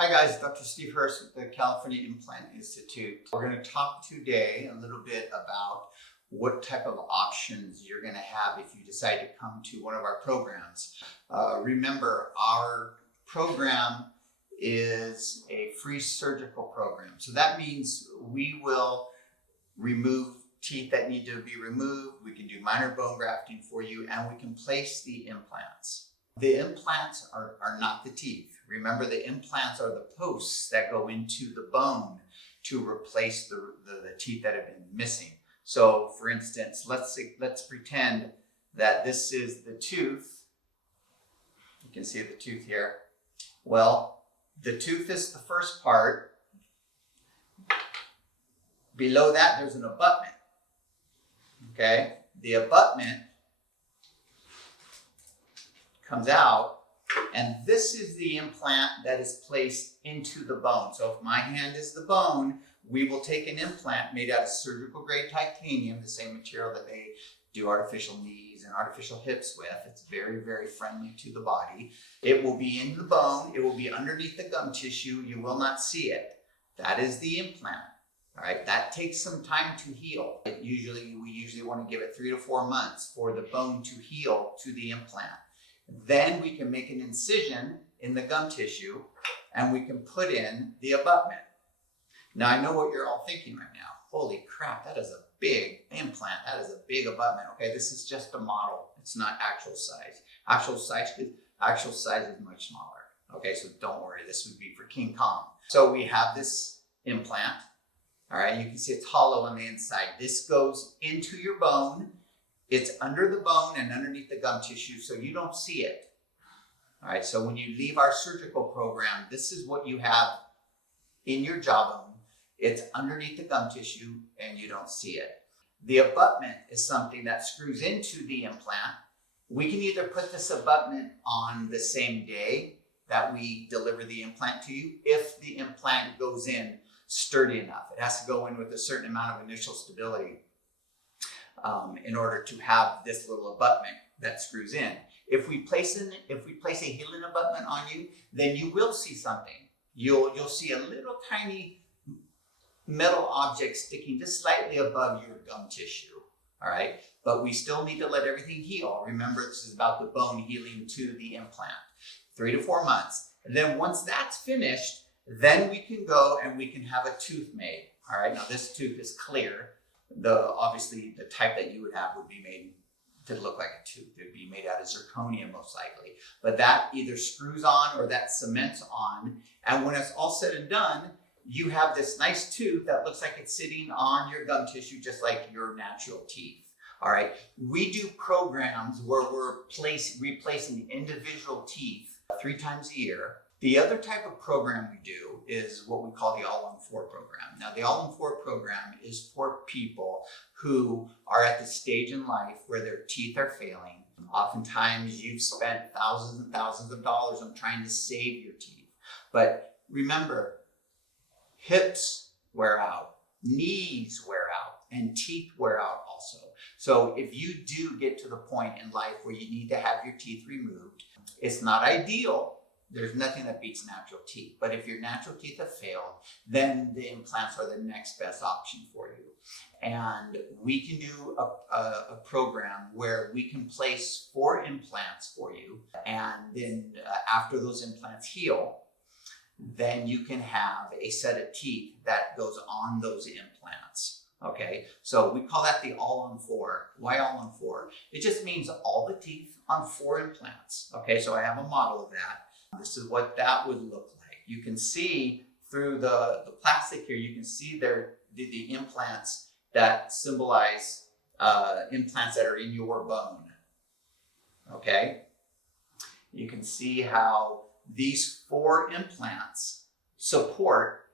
Hi guys, Dr. Steve Hurst with the California Implant Institute. We're going to talk today a little bit about what type of options you're going to have if you decide to come to one of our programs. Remember, our program is a free surgical program. So that means we will remove teeth that need to be removed. We can do minor bone grafting for you, and we can place the implants. The implants are not the teeth. Remember, the implants are the posts that go into the bone to replace the teeth that have been missing. So for instance, let's pretend that this is the tooth. You can see the tooth here. Well, the tooth is the first part. Below that, there's an abutment. Okay, the abutment comes out, and this is the implant that is placed into the bone. So if my hand is the bone, we will take an implant made out of surgical grade titanium, the same material that they do artificial knees and artificial hips with. It's very, very friendly to the body. It will be in the bone. It will be underneath the gum tissue. You will not see it. That is the implant. All right, that takes some time to heal. We usually want to give it 3 to 4 months for the bone to heal to the implant. Then we can make an incision in the gum tissue and we can put in the abutment. Now I know what you're all thinking right now. Holy crap, that is a big implant. That is a big abutment. Okay, this is just a model. It's not actual size. Actual size is much smaller. Okay, so don't worry. This would be for King Kong. So we have this implant. All right, you can see it's hollow on the inside. This goes into your bone. It's under the bone and underneath the gum tissue, so you don't see it. All right, so when you leave our surgical program, this is what you have in your jawbone. It's underneath the gum tissue and you don't see it. The abutment is something that screws into the implant. We can either put this abutment on the same day that we deliver the implant to you, if the implant goes in sturdy enough. It has to go in with a certain amount of initial stability in order to have this little abutment that screws in. If we place a healing abutment on you, then you will see something. You'll see a little tiny metal object sticking just slightly above your gum tissue. All right, but we still need to let everything heal. Remember, this is about the bone healing to the implant. 3 to 4 months. And then once that's finished, then we can go and we can have a tooth made. All right, now this tooth is clear. Obviously the type that you would have would be made to look like a tooth. It would be made out of zirconia most likely. But that either screws on or that cements on. And when it's all said and done, you have this nice tooth that looks like it's sitting on your gum tissue just like your natural teeth. All right, we do programs where we're replacing individual teeth 3 times a year. The other type of program we do is what we call the All-on-4 program. Now, the All-on-4 program is for people who are at the stage in life where their teeth are failing. Oftentimes, you've spent thousands and thousands of dollars on trying to save your teeth. But remember, hips wear out, knees wear out, and teeth wear out also. So if you do get to the point in life where you need to have your teeth removed, it's not ideal. There's nothing that beats natural teeth. But if your natural teeth have failed, then the implants are the next best option for you. And we can do a program where we can place 4 implants for you. And then after those implants heal, then you can have a set of teeth that goes on those implants. Okay, so we call that the All-on-4. Why All-on-4? It just means all the teeth on 4 implants. Okay, so I have a model of that. This is what that would look like. You can see through the plastic here, you can see the implants that symbolize implants that are in your bone. Okay? You can see how these 4 implants support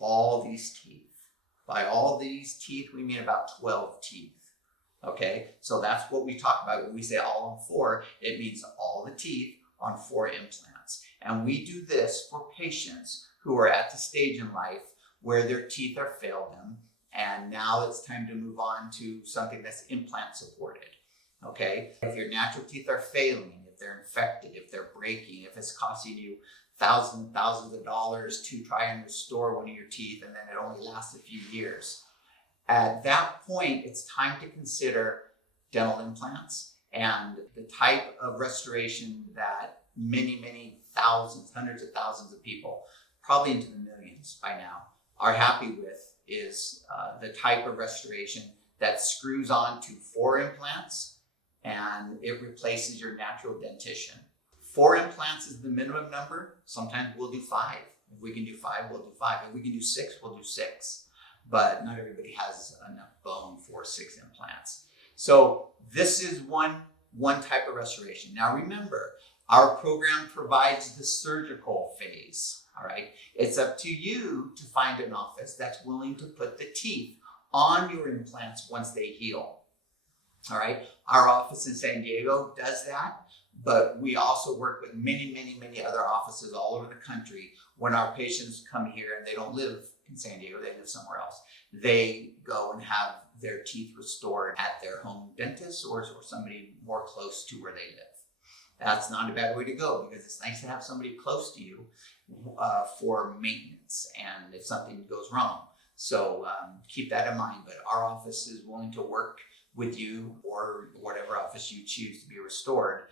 all these teeth. By all these teeth, we mean about 12 teeth. Okay? So that's what we talk about when we say All-on-4. It means all the teeth on 4 implants. And we do this for patients who are at the stage in life where their teeth are failed them, and now it's time to move on to something that's implant supported. Okay, if your natural teeth are failing, if they're infected, if they're breaking, if it's costing you thousands and thousands of dollars to try and restore one of your teeth, and then it only lasts a few years. At that point, it's time to consider dental implants and the type of restoration that many thousands, hundreds of thousands of people, probably into the millions by now, are happy with is the type of restoration that screws on to 4 implants and it replaces your natural dentition. 4 implants is the minimum number. Sometimes we'll do 5. If we can do 5, we'll do 5. If we can do 6, we'll do 6. But not everybody has enough bone for 6 implants. So this is one type of restoration. Now remember, our program provides the surgical phase, all right? It's up to you to find an office that's willing to put the teeth on your implants once they heal, all right? Our office in San Diego does that, but we also work with many other offices all over the country. When our patients come here and they don't live in San Diego, they live somewhere else, they go and have their teeth restored at their home dentist or somebody more close to where they live. That's not a bad way to go because it's nice to have somebody close to you for maintenance and if something goes wrong. So keep that in mind, but our office is willing to work with you or whatever office you choose to be restored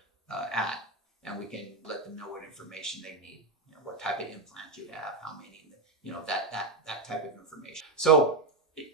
at, and we can let them know what information they need, you know, what type of implant you have, how many, you know, that type of information. So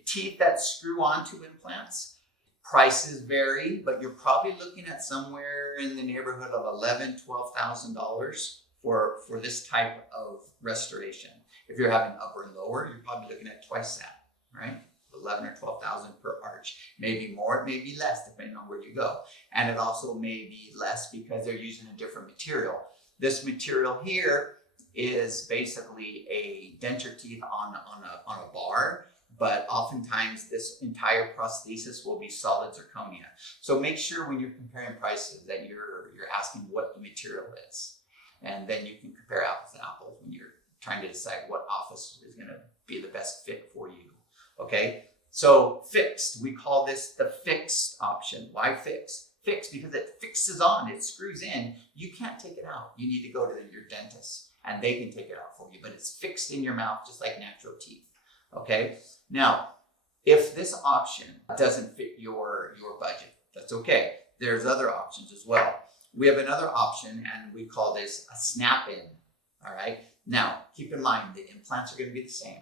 teeth that screw onto implants, prices vary, but you're probably looking at somewhere in the neighborhood of $11,000, $12,000 for this type of restoration. If you're having upper and lower, you're probably looking at twice that, right? 11 or 12,000 per arch. Maybe more, it may be less, depending on where you go. And it also may be less because they're using a different material. This material here is basically a denture teeth on a bar, but oftentimes this entire prosthesis will be solid zirconia. So make sure when you're comparing prices that you're asking what the material is. And then you can compare apples to apples when you're trying to decide what office is going to be the best fit for you. Okay, so fixed, we call this the fixed option. Why fixed? Fixed because it fixes on, it screws in. You can't take it out. You need to go to your dentist and they can take it out for you, but it's fixed in your mouth just like natural teeth. Okay, now if this option doesn't fit your budget, that's okay. There's other options as well. We have another option and we call this a snap-in. All right, now keep in mind the implants are going to be the same,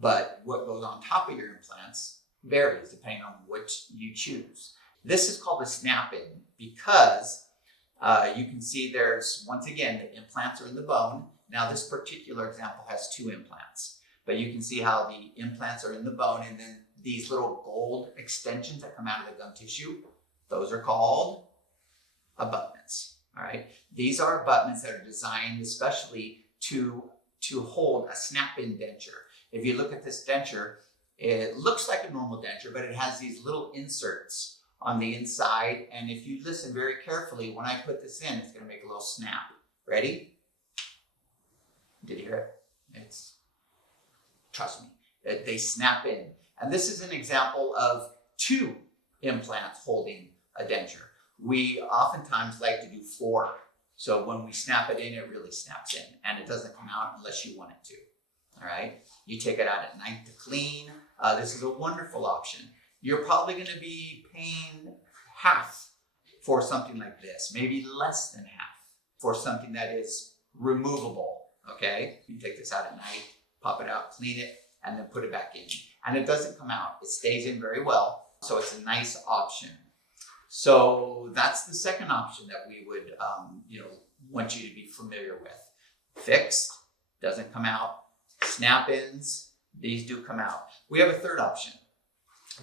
but what goes on top of your implants varies depending on which you choose. This is called a snap-in because you can see there's, once again, the implants are in the bone. Now this particular example has 2 implants, but you can see how the implants are in the bone and then these little gold extensions that come out of the gum tissue, those are called abutments. All right, these are abutments that are designed especially to hold a snap-in denture. If you look at this denture, it looks like a normal denture, but it has these little inserts on the inside. And if you listen very carefully, when I put this in, it's going to make a little snap. Ready? Did you hear it? Trust me, they snap in. And this is an example of 2 implants holding a denture. We oftentimes like to do 4. So when we snap it in, it really snaps in and it doesn't come out unless you want it to. All right, you take it out at night to clean. This is a wonderful option. You're probably going to be paying half for something like this, maybe less than half for something that is removable. Okay, you take this out at night, pop it out, clean it, and then put it back in. And it doesn't come out. It stays in very well. So it's a nice option. So that's the second option that we would want you to be familiar with. Fixed, doesn't come out. Snap-ins, these do come out. We have a third option.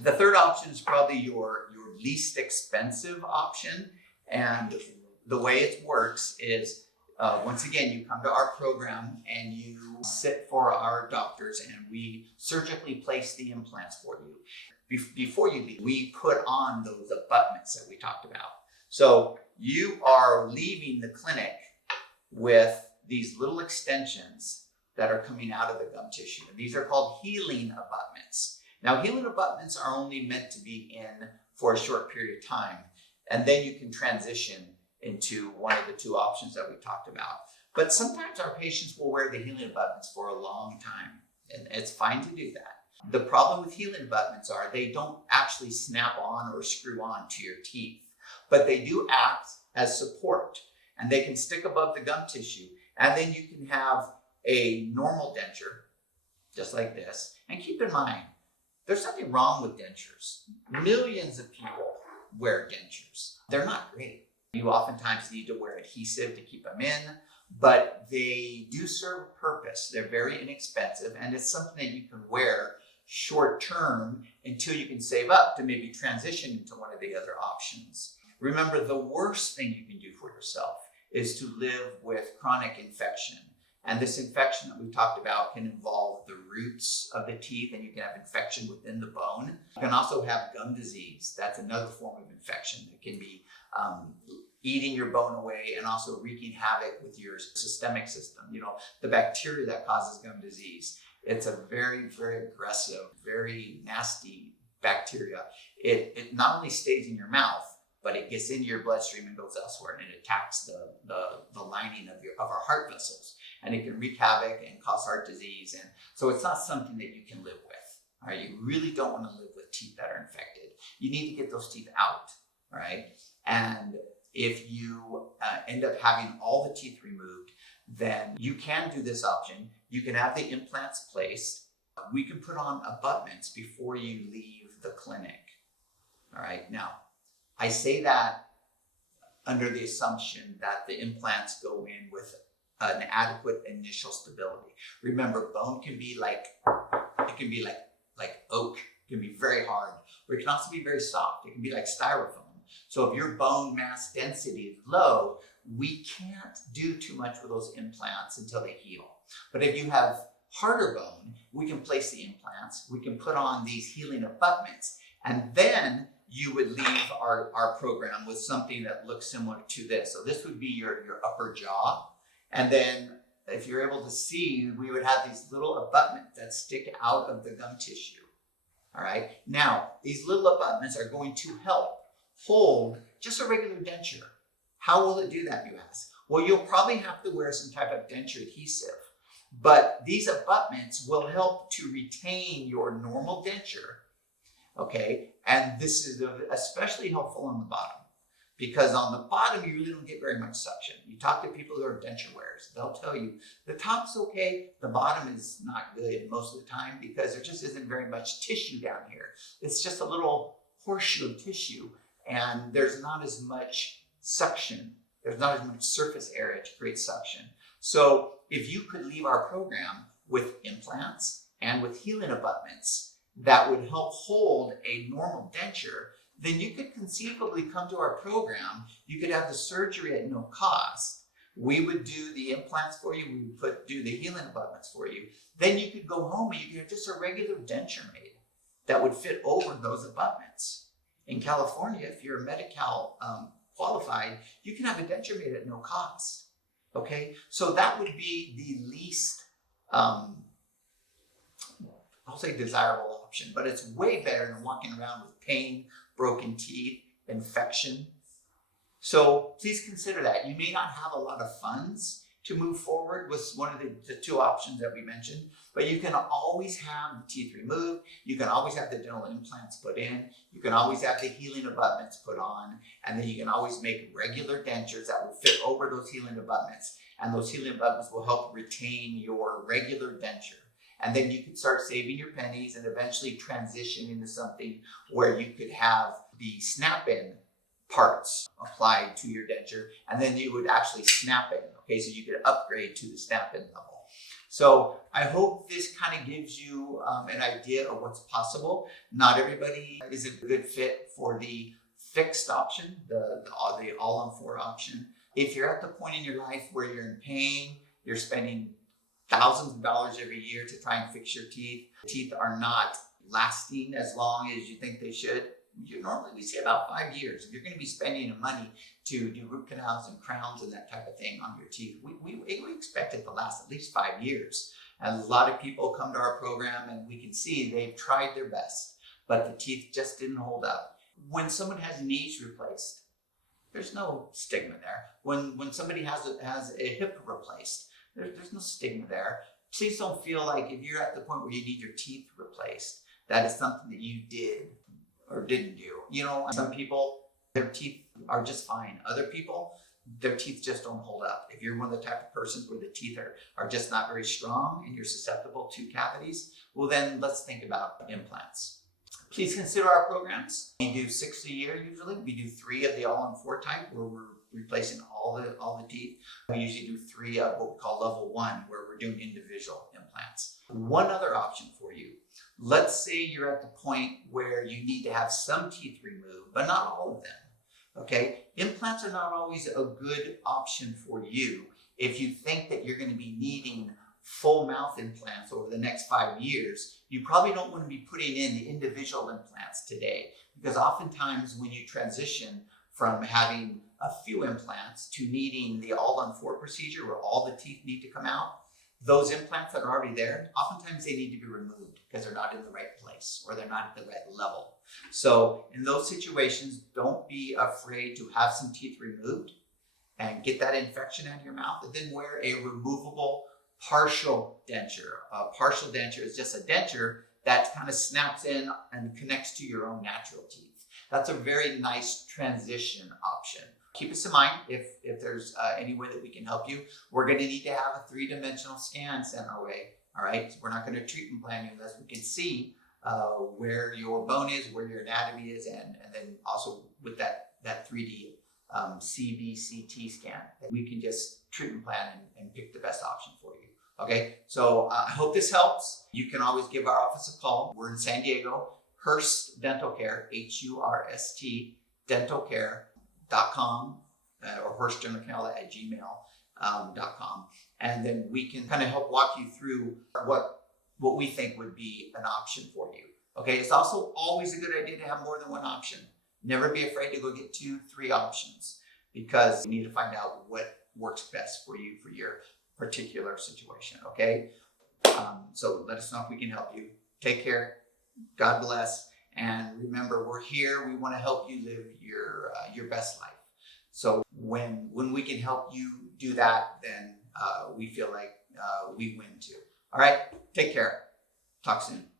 The third option is probably your least expensive option. And the way it works is, once again, you come to our program and you sit for our doctors and we surgically place the implants for you. Before you leave, we put on those abutments that we talked about. So you are leaving the clinic with these little extensions that are coming out of the gum tissue. And these are called healing abutments. Now, healing abutments are only meant to be in for a short period of time, and then you can transition into one of the 2 options that we talked about. But sometimes our patients will wear the healing abutments for a long time, and it's fine to do that. The problem with healing abutments are they don't actually snap on or screw on to your teeth, but they do act as support, and they can stick above the gum tissue, and then you can have a normal denture, just like this. And keep in mind, there's nothing wrong with dentures. Millions of people wear dentures. They're not great. You oftentimes need to wear adhesive to keep them in, but they do serve a purpose. They're very inexpensive, and it's something that you can wear short term until you can save up to maybe transition into one of the other options. Remember, the worst thing you can do for yourself is to live with chronic infection. And this infection that we talked about can involve the roots of the teeth, and you can have infection within the bone. You can also have gum disease. That's another form of infection that can be eating your bone away and also wreaking havoc with your systemic system. You know, the bacteria that causes gum disease. It's a very, very aggressive, very nasty bacteria. It not only stays in your mouth, but it gets into your bloodstream and goes elsewhere, and it attacks the lining of our heart vessels, and it can wreak havoc and cause heart disease. And so it's not something that you can live with. All right, you really don't want to live with teeth that are infected. You need to get those teeth out. All right, and if you end up having all the teeth removed, then you can do this option. You can have the implants placed. We can put on abutments before you leave the clinic. All right, now I say that under the assumption that the implants go in with an adequate initial stability. Remember, bone can be like oak. It can be very hard, or it can also be very soft. It can be like styrofoam. So if your bone mass density is low, we can't do too much with those implants until they heal. But if you have harder bone, we can place the implants, we can put on these healing abutments, and then you would leave our program with something that looks similar to this. So this would be your upper jaw. And then if you're able to see, we would have these little abutments that stick out of the gum tissue. All right. Now, these little abutments are going to help hold just a regular denture. How will it do that, you ask? Well, you'll probably have to wear some type of denture adhesive, but these abutments will help to retain your normal denture, okay? And this is especially helpful on the bottom, because on the bottom, you really don't get very much suction. You talk to people who are denture wearers, they'll tell you the top's okay, the bottom is not good most of the time because there just isn't very much tissue down here. It's just a little horseshoe of tissue, and there's not as much suction. There's not as much surface area to create suction. So if you could leave our program with implants and with healing abutments that would help hold a normal denture, then you could conceivably come to our program. You could have the surgery at no cost. We would do the implants for you. We would do the healing abutments for you. Then you could go home and you could have just a regular denture made that would fit over those abutments. In California, if you're Medi-Cal qualified, you can have a denture made at no cost. Okay, so that would be the least, I'll say desirable option, but it's way better than walking around with pain, broken teeth, infection. So please consider that. You may not have a lot of funds to move forward with one of the two options that we mentioned, but you can always have the teeth removed. You can always have the dental implants put in. You can always have the healing abutments put on, and then you can always make regular dentures that will fit over those healing abutments, and those healing abutments will help retain your regular denture. And then you could start saving your pennies and eventually transition into something where you could have the snap-in parts applied to your denture, and then you would actually snap in. Okay, so you could upgrade to the snap-in level. So I hope this kind of gives you an idea of what's possible. Not everybody is a good fit for the fixed option, the all-on-4 option. If you're at the point in your life where you're in pain, you're spending thousands of dollars every year to try and fix your teeth. Teeth are not lasting as long as you think they should. Normally we say about 5 years. If you're going to be spending the money to do root canals and crowns and that type of thing on your teeth, we expect it to last at least 5 years. And a lot of people come to our program and we can see they've tried their best, but the teeth just didn't hold up. When someone has knees replaced, there's no stigma there. When somebody has a hip replaced, there's no stigma there. Please don't feel like if you're at the point where you need your teeth replaced, that is something that you did or didn't do. You know, some people, their teeth are just fine. Other people, their teeth just don't hold up. If you're one of the type of persons where the teeth are just not very strong and you're susceptible to cavities, well then let's think about implants. Please consider our programs. We do 6 a year usually. We do 3 of the all-on-4 type where we're replacing all the teeth. We usually do 3 of what we call level 1 where we're doing individual implants. One other option for you. Let's say you're at the point where you need to have some teeth removed, but not all of them. Okay? Implants are not always a good option for you if you think that you're going to be needing full mouth implants over the next 5 years. You probably don't want to be putting in the individual implants today, because oftentimes when you transition from having a few implants to needing the all-on-4 procedure where all the teeth need to come out, those implants that are already there, oftentimes they need to be removed because they're not in the right place or they're not at the right level. So in those situations, don't be afraid to have some teeth removed and get that infection out of your mouth, and then wear a removable partial denture. A partial denture is just a denture that kind of snaps in and connects to your own natural teeth. That's a very nice transition option. Keep us in mind if there's any way that we can help you. We're going to need to have a 3-dimensional scan sent our way. All right, so we're not going to treatment plan you unless we can see where your bone is, where your anatomy is, and then also with that 3D CBCT scan, that we can just treatment plan and pick the best option for you. Okay, so I hope this helps. You can always give our office a call. We're in San Diego, Hurst Dental Care, HURST Dental Care.com or hurstdentalcare@gmail.com. And then we can kind of help walk you through what we think would be an option for you. Okay, it's also always a good idea to have more than one option. Never be afraid to go get 2, 3 options, because you need to find out what works best for you for your particular situation. Okay, so let us know if we can help you. Take care. God bless. And remember, we're here. We want to help you live your best life. So when we can help you do that, then we feel like we win too. All right, take care. Talk soon.